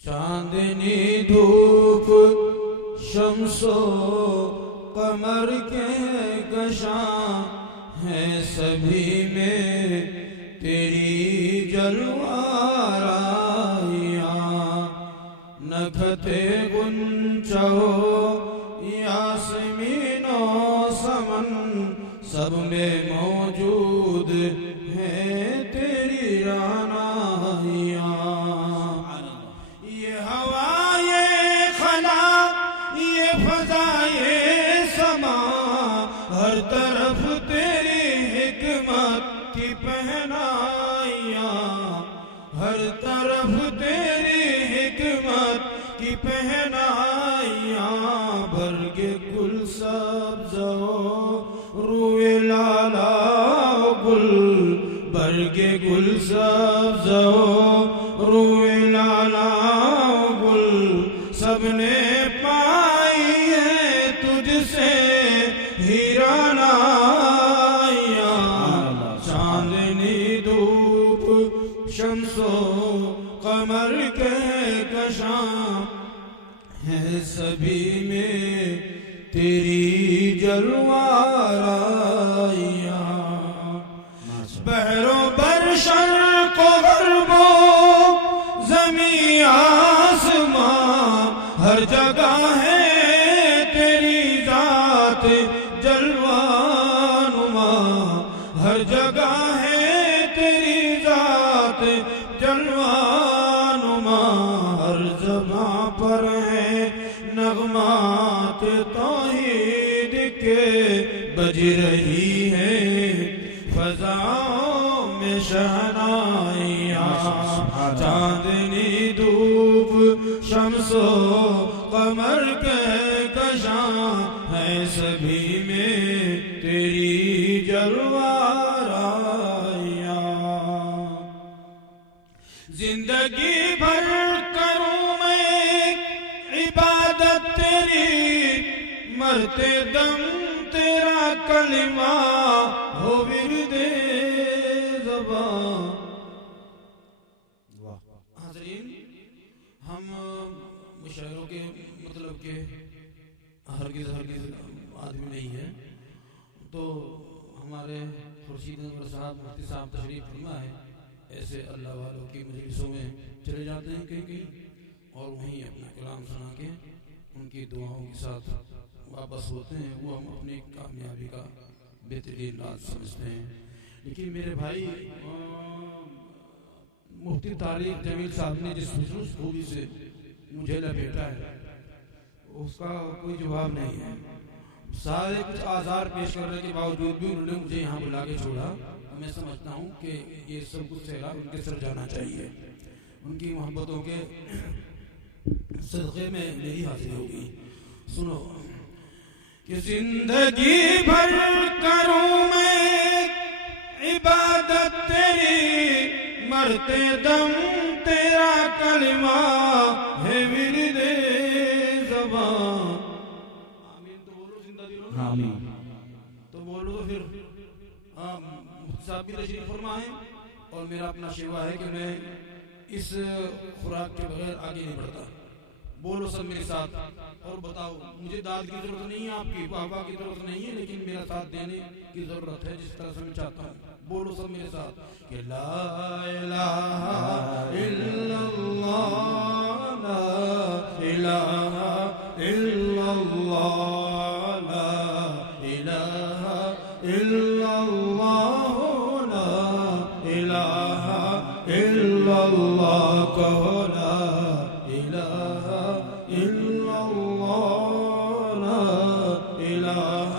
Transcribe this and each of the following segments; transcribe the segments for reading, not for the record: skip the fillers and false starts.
چاندنی دھوپ شمس و قمر کے گشاں ہیں سبھی میں تیری جلوآرائیاں، نکھتے گنچو یاسمین و سمن سب میں موجود ہیں تیری رعنائیاں۔ یہ ہوا یہ خلا یہ فضا یہ سما ہر طرف تیری حکمت کی پہنائیاں، ہر طرف تیری حکمت کی پہنائیاں، برگ گل سبز روئے لالا گل، برگ گل سبز روئے لالا گل، سب نے پائی ہے تجھ سے ہی رعنائیاں۔ چاندنی دھوپ شمس و قمر کے گشاں ہیں سبھی میں تیری جلوآرائیاں۔ بحر و بر شرق و غرب و زمین آسماں ہر جگہ ہے تیری ذات جلوہ نما، ہر جگہ ہے تیری ذات جلوہ نما، ہر زباں پر ہے نغمات توحید کے بج رہی ہے فضاؤں میں شہنائیاں۔ چاندنی دھوپ شمس و قمر کے گشاں ہیں سبھی میں تیری جلوآرائیاں۔ زندگی بھر کروں میں عبادت تیری، مرتے دم تیرا کلمہ ہو ورد زبان۔ حاضرین، ہم مشاعروں کے مطلب کہ ہرگز آدمی نہیں ہیں، تو ہمارے خورشید انور صاحب مفتی صاحب تشریف فرما ہے، ایسے اللہ والوں کی مجلسوں میں چلے جاتے ہیں کہیں اور وہیں اپنا کلام سنا کے ان کی دعاؤں کے ساتھ واپس ہوتے ہیں۔ وہ ہم اپنی کامیابی کا بہترین راز سمجھتے ہیں۔ لیکن میرے بھائی مفتی طارق جمیل صاحب نے جس خصوص خوبی سے مجھے لپیٹا ہے اس کا کوئی جواب نہیں ہے۔ سارے کچھ آزار پیش کرنے کے باوجود بھی انہوں نے مجھے یہاں بلا کے چھوڑا۔ میں سمجھتا ہوں کہ یہ سب کچھ سیلاب ان کے سر جانا چاہیے، ان کی محبتوں کے صدقے میں میری حاضری ہوگی۔ سنو کہ زندگی بھر کروں میں عبادت تیری، مرتے دم تیرا کلمہ ہے ورد زبان۔ آمین تو بولو، زندہ دلوں آمین تو بولو۔ پھر مفتی صاحب بھی تشریف فرما ہے اور میرا اپنا شیوا ہے کہ میں اس خوراک کے بغیر آگے نہیں بڑھتا۔ بولو سب میرے ساتھ اور بتاؤ، مجھے داد کی ضرورت نہیں ہے، آپ کی بابا کی ضرورت نہیں ہے، لیکن میرا ساتھ دینے کی ضرورت ہے جس طرح سے میں چاہتا ہوں۔ بولو سب میرے ساتھ کہ لا الہ الا اللہ، لا الہ الا اللہ، لا الہ الا اللہ، لا الہ الا اللہ، کہو لا الہ الا اللہ، لا الہ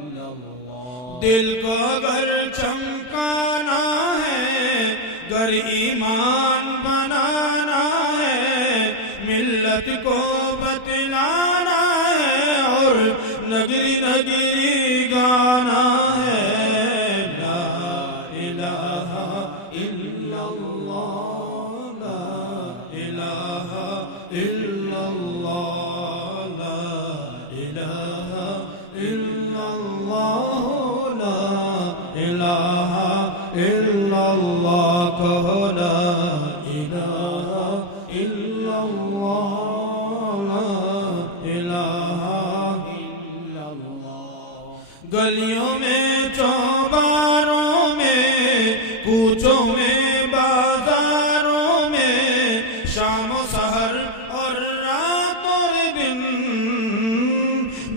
الا اللہ۔ دل کو اگر چمکانا ہے، گر ایمان بنانا ہے، ملت کو بتلانا ہے اور نگری نگری گانا ہے، لا الہ الا اللہ، لا الہ الا اللہ، لا الہ الا اللہ، لا الہ الا اللہ، کہو لا الہ الا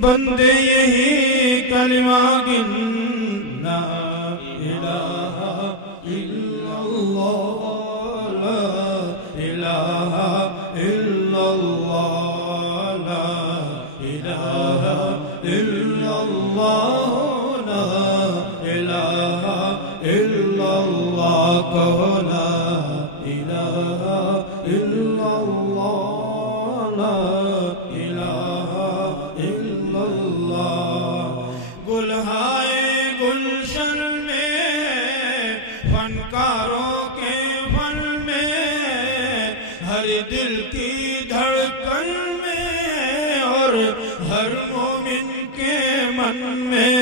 بندے یہی کلمہ گن لا الہ الا اللہ لا الہ الا اللہ لا الہ الا اللہ لا الہ الا اللہ کہو لا الہ الا اللہ لا الہ الا اللہ گلہائے گلشن میں فنکاروں کے فن میں ہر دل کی دھڑکن میں اور ہر مومن کے من میں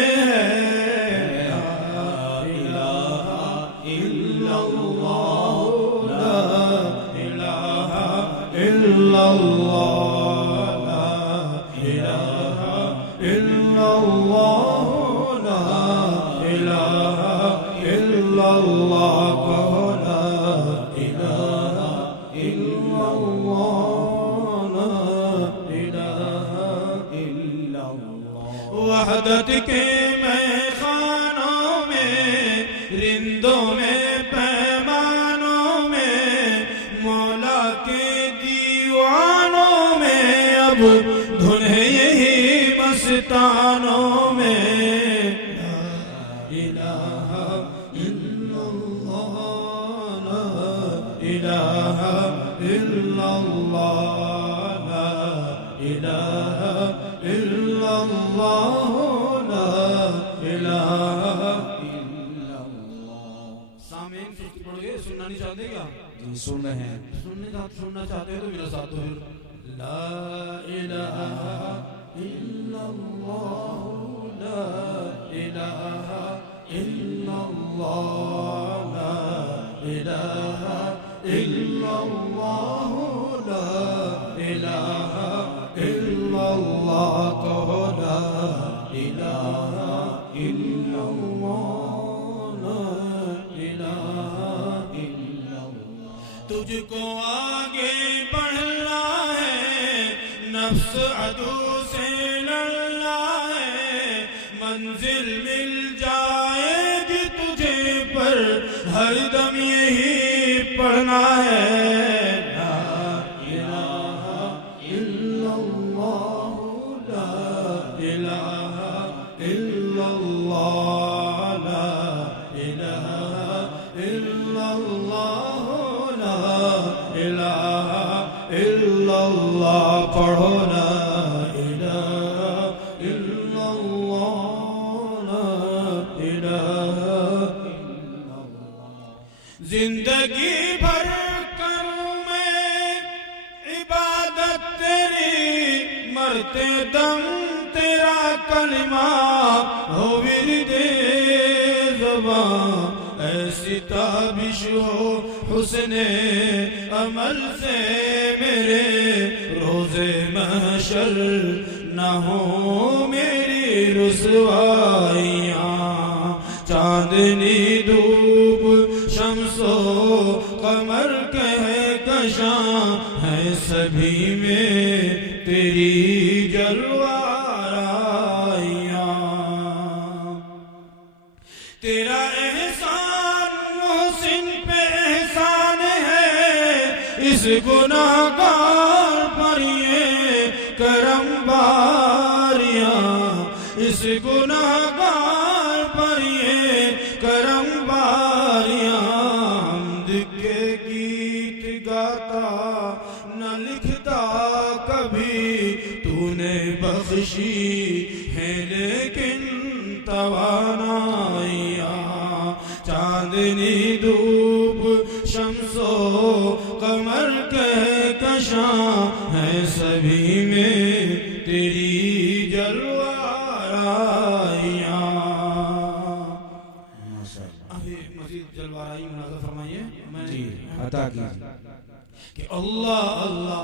وحدت کے میخانوں میں رندوں میں پیمانوں میں مولا کے دیوانوں میں اب دھن ہے یہی مستانوں میں لا الہ الا اللہ لا الہ الا اللہ لا الہ الا اللہ لا الہ الا اللہ سامعین سستی پڑھ گئے سننا نہیں چاہتے کیا؟ جی سن رہے ہیں سننا چاہتے ہیں تو میرا ساتھ دو پھر لا الہ الا اللہ لا الہ الا اللہ لا الہ الا اللہ لا الہ الا اللہ کہو لا الہ الا اللہ لا الہ الا اللہ تجھ کو آگے بڑھنا ہے نفس عدو سے لڑنا ہے منزل مل جائے گی تجھے پر ہر دم یہی پڑھنا ہے لا الہ الا اللہ لا الہ الا اللہ لا الہ الا اللہ لا الہ الا اللہ پڑھو لا الہ الا اللہ لا الہ الا اللہ زندگی بھر کروں میں عبادت تیری مرتے دم تیرا کلمہ ہو ورد زباں ایسی تابش ہو حسن عمل سے میرے روز محشر نہ ہو میری رسوائیاں چاندنی دھوپ شمس و قمر کہکشاں ہے سبھی میں تیری جلوائیاں تیرا احسان محسن پہ احسان ہے اس گناہگار پر یہ کرم باریاں اس گناہگار پر یہ کرم باریاں حمد کے گیت گاتا نہ لکھتا کبھی تو نے بخشی ہے لیکن توانائیاں چاندنی دھوپ شمس و قمر کہکشاں ہے سبھی میں تیری جلوائیاں ابھی مزید جلوارائی مناظر فرمائیے جی عطا کی کہ اللہ اللہ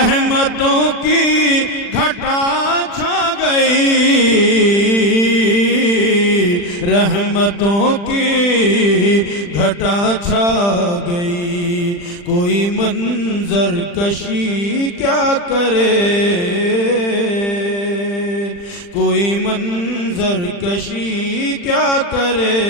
کیا چھا گئی، کوئی منظر کشی کیا کرے، کوئی منظر کشی کیا کرے،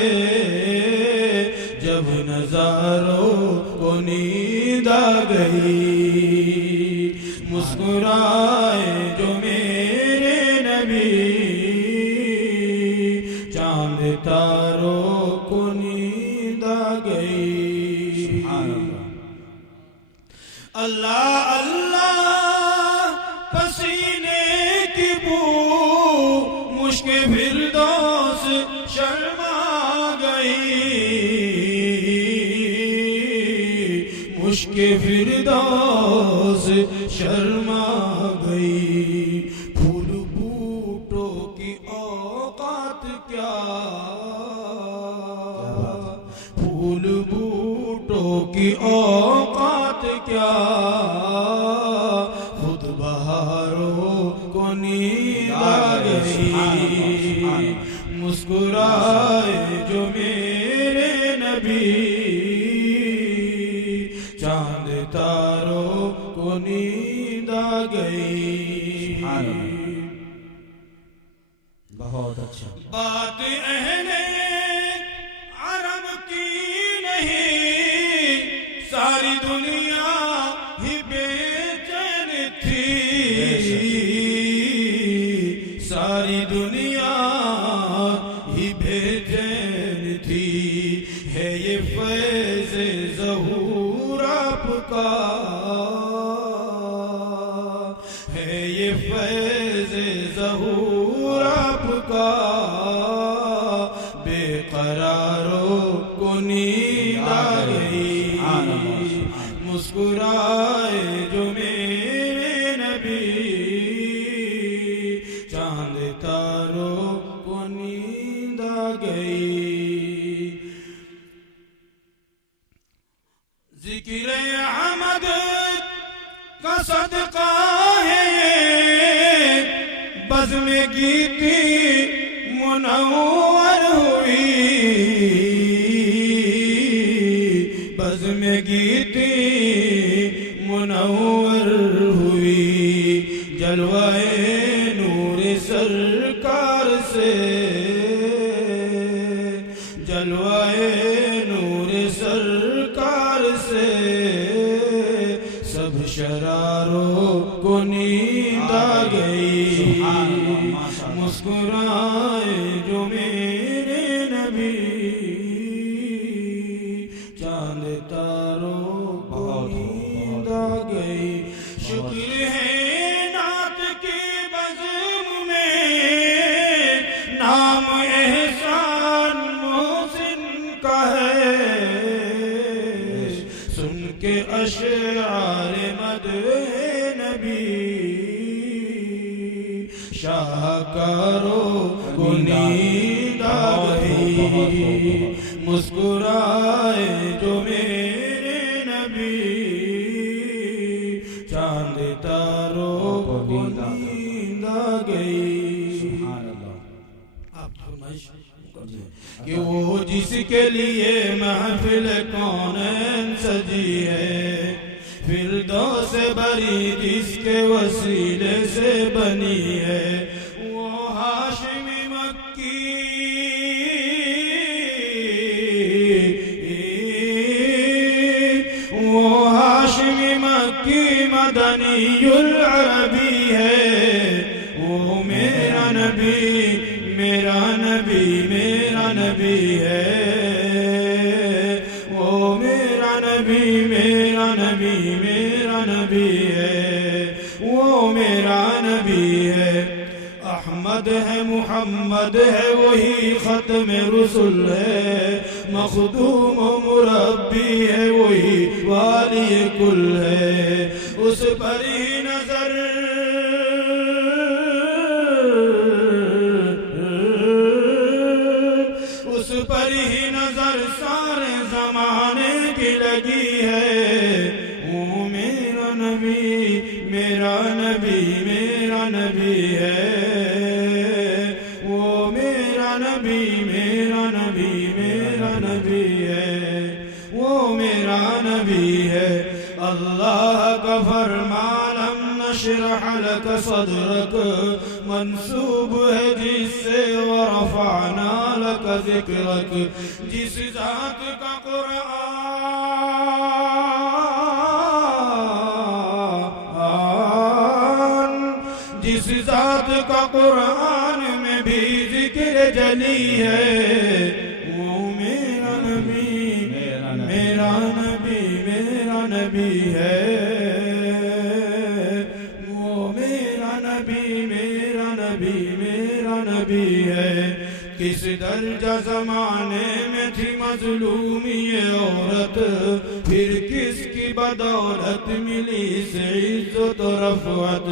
جب نظاروں کو نیند آ گئی، مسکرائے جو میرے نبی، چاند تاروں کو نیند آ گئی۔ سبحان اللہ۔ اللہ اللہ پسینے کی بو مشک فردوس شرما گئی، مشک فردوس شرما گئی، پھول بوٹوں کی اوقات کیا، پھول بوٹوں کی اوقات کیا، خود بہاروں کو نیند آ گئی، مسکرائے جو میرے نبی، چاند تاروں کو نیند آ گئی۔ بہت اچھا۔ بات اہل عرب کی نہیں، ساری دنیا ہی بے چین تھی، ساری دنیا ہی بے چین تھی، ہے یہ فیض ظہور آپ کا، ہے یہ فیض ظہور آپ کا، بے قراروں کو نیند آ گئی، مسکرائے جو میرے نبی، چاند تاروں کو نیند آ گئی۔ ذکر احمد کا صدقہ ہے، بزم گیتی منور ہوئی، بزم گیتی منور ہوئی، جلوائے نور سرکار سے، جلوائے نور سرکار سے، سب شراروں کو نیند آ گئی، مسکرائے جو میرے نبی، چاند تاروں کو نیند آ گئی۔ شکر ہے نعت کی بزم میں، نام احسان محسن کا ہے، سن کے اشعار مدح نبی، شاہکاروں کو نیند آ گئی، مسکرائے جو میرے نبی، چاند تاروں کو نیند آ گئی۔ آپ فرمائش کہ وہ جس کے لیے محفل کونین سجی ہے، فردوس بری جس کے وسیلے سے بنی ہے، وہ ہاشمی مکی، وہ ہاشمی مکی مدنی العربی ہے، وہ میرا نبی، میرا نبی، میرا نبی ہے، وہ میرا نبی، میرا نبی، میرا نبی ہے، وہ میرا نبی ہے، احمد ہے، محمد ہے، وہی ختم رسول ہے، مخدوم و مربی ہے، وہی والی کل ہے، اس پر ہی نظر اس پر ہی نظر سارے زمانے کی لگی ہے، وہ میرا نبی، میرا نبی، میرا نبی ہے، وہ میرا نبی، میرا نبی، میرا نبی ہے، اللہ کا فرمان لم نشرح لك صدرك منسوب ہے جس سے ورفعنا لك ذکرك جس ذات کا قرآن جس ذات کا قرآن میں بھی ذکر جلی ہے وہ میرا نبی میرا نبی میرا نبی ہے وہ میرا نبی میرا نبی میرا نبی ہے کس درجہ زمانے میں تھی مظلوم یہ عورت پھر کس کی بدولت ملی سے عزت و رفعت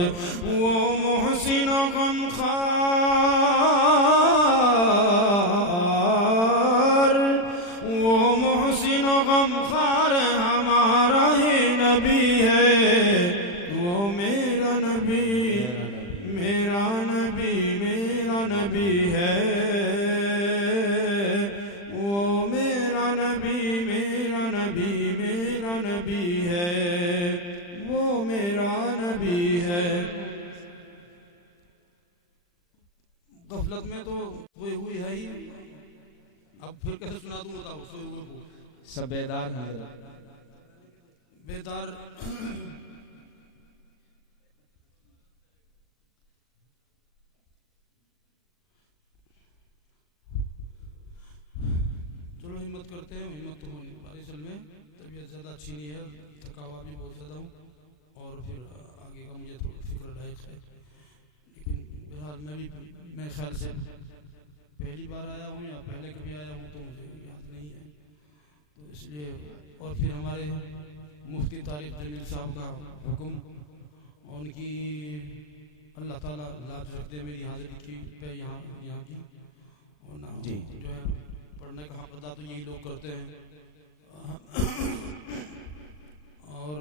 وہ محسن و غمخوار وہ محسن و غمخوار ہمارا ہی نبی ہے وہ میرا نبی میرا نبی میرا نبی ہے وہ میرا نبی میرا نبی میرا نبی ہے وہ میرا نبی ہے غفلت میں تو کوئی ہوئی ہے ہی اب پھر کیسے سنا دوں بتاؤ سوئے ہوئے کو سب بیدار ہیں بیدار چلو ہمت کرتے ہیں ہمت تو ہونی ہماری اصل میں طبیعت زیادہ اچھی نہیں ہے تھکا ہوا بھی بہت زیادہ ہوں اور پھر آگے کا مجھے تھوڑی فکر لاحق ہے لیکن بہرحال میں خیال سے پہلی بار آیا ہوں یا پہلے کبھی آیا ہوں تو مجھے یاد نہیں ہے تو اس لیے اور پھر ہمارے مفتی طارق جمیل صاحب کا حکم ان کی اللہ تعالیٰ لاج رکھ دے میری حاضری کی پہ یہاں کی اور جو ہے پڑھنے کا حق ادا تو یہی لوگ کرتے ہیں اور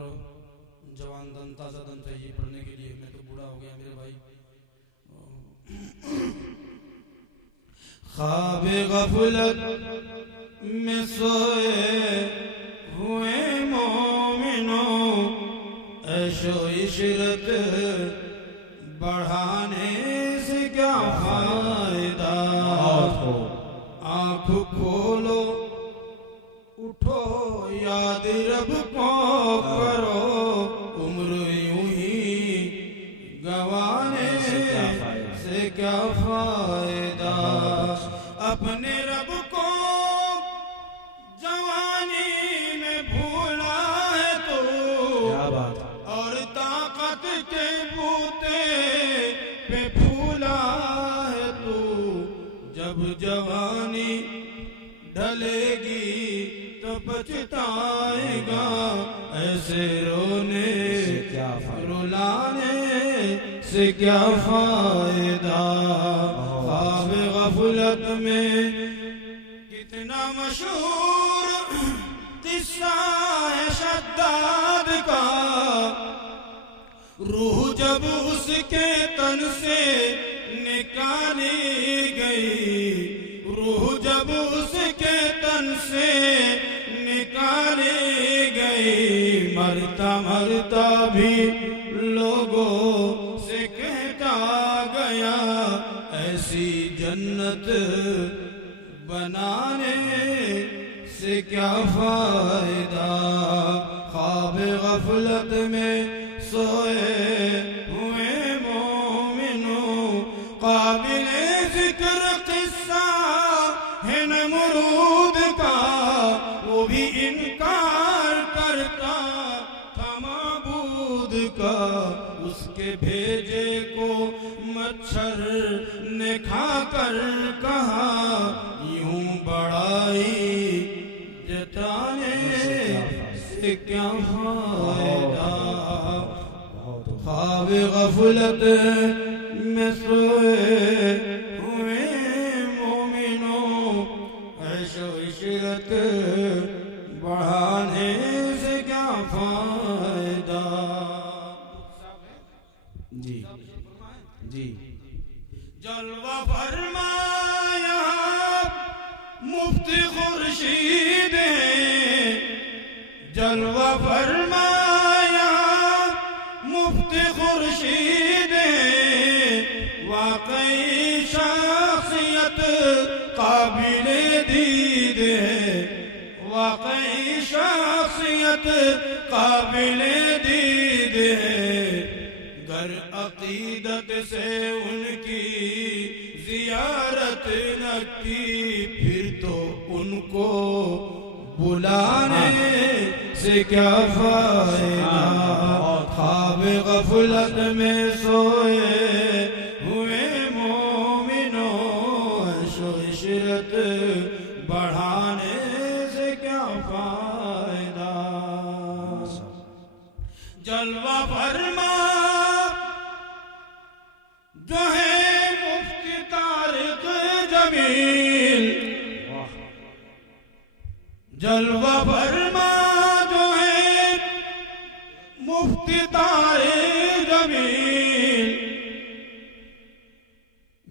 جوان دن تازہ دن چاہیے پڑھنے کے لیے میں تو بوڑھا ہو گیا میرے بھائی خواب غفلت میں سوئے ہوئے مومنوں عیش و عشرت بڑھانے سے کیا فائدہ آنکھ کھولو اٹھو یاد رب کو کرو عمر یوں ہی گوانے سے کیا فائدہ اپنے رب کو جوانی میں بھولا ہے تو اور طاقت کے بوتے پہ پھولا ہے تو جب جوانی ڈھلے گی تو پچھتائے گا ایسے رونے رلانے سے کیا فائدہ خواب غفلت میں کتنا مشہور قصہ ہے شداد کا روح جب اس کے تن سے نکالی گئی روح جب اس کے تن سے نکالی گئی مرتا مرتا بھی لوگوں سے کہتا گیا ایسی جنت بنانے سے کیا فائدہ خواب غفلت میں سوئے ہوئے مومنوں قابل ذکر قصہ ہے نمرود کا وہ بھی انکار کرتا تھا معبود کا اس کے بھیجے کو مچھر نے کھا کر کہا یوں بڑائی جتانے سے کیا فائدہ خواب غفلت میں سوئے ہوئے مومنوں عیش و عشرت بڑھانے سے کیا فائدہ جی جی جلوہ فرمایا مفتی خورشید جلوہ فرمایا قابل دید ہے، واقعی شخصیت قابل دید ہے، گر عقیدت سے ان کی زیارت نہ کی پھر تو ان کو بلانے سے کیا فائدہ، خواب غفلت میں سوئے ہوئے مومنوں عیش و عشرت بڑھانے سے کیا فائدہ، جلوہ فرما جو ہے مفتی طارق جمیل، جلوہ فرما جو ہے مفتی طارق جمیل،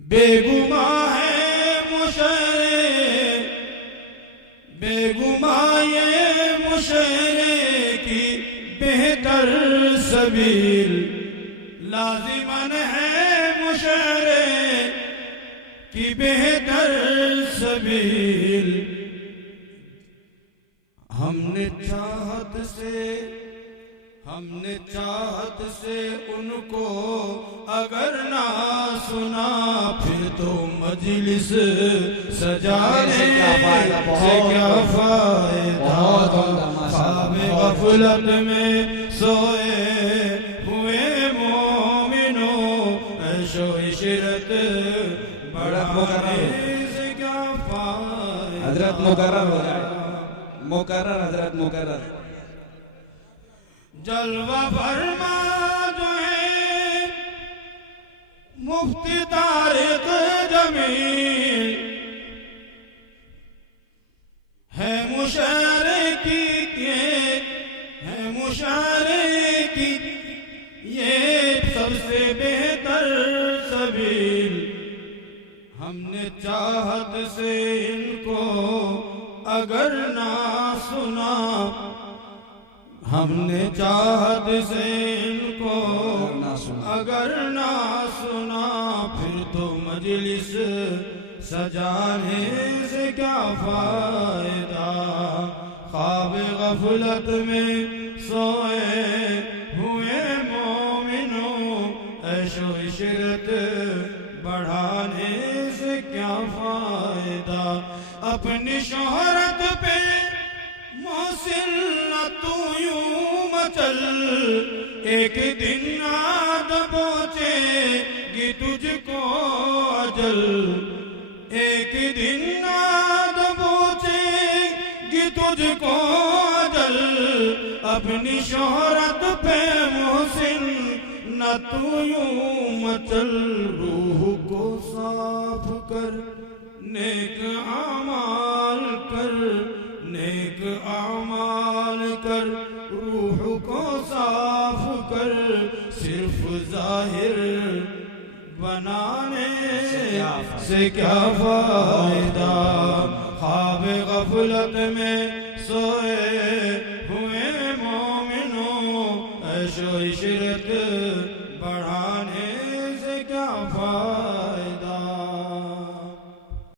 بے گماں ہے مشعرے، بے گماں یہ مشعرے کی بہتر سبیل، لازماً ہے مشعرے کی بہتر سبیل، ہم نے چاہت سے ان کو اگر نہ سنا پھر تو مجلس سجانے سے کیا فائدہ، خواب غفلت میں سوئے ہوئے مومنوں عیش و عشرت بڑھانے سے کیا فائدہ۔ حضرت مقرر ہو جائے، مقرر حضرت مقرر۔ جلوہ فرما جو ہے مفتی طارق جمیل، ہے مشاعرے کی یہ سب سے بہتر سبیل، ہم نے چاہت سے ان کو اگر نہ سنا، ہم نے چاہت سے ان کو اگر نہ سنا پھر تو مجلس سجانے سے کیا فائدہ، خواب غفلت میں سوئے ہوئے مومنوں عیش و عشرت بڑھانے سے کیا فائدہ، اپنی شہرت پہ محسن نہ تو یوں مچل، ایک دن آد پہنچے گی تجھ کو اجل، ایک دن آد پہنچے گی تجھ کو اجل، اپنی شہرت پہ محسن نہ تو یوں مچل، روح کو صاف کر نیک اعمال کر، نیک اعمال کر، روح کو صاف کر، صرف ظاہر بنانے سے کیا فائدہ، خواب غفلت میں سوئے ہوئے مومنوں عیش و عشرت بڑھانے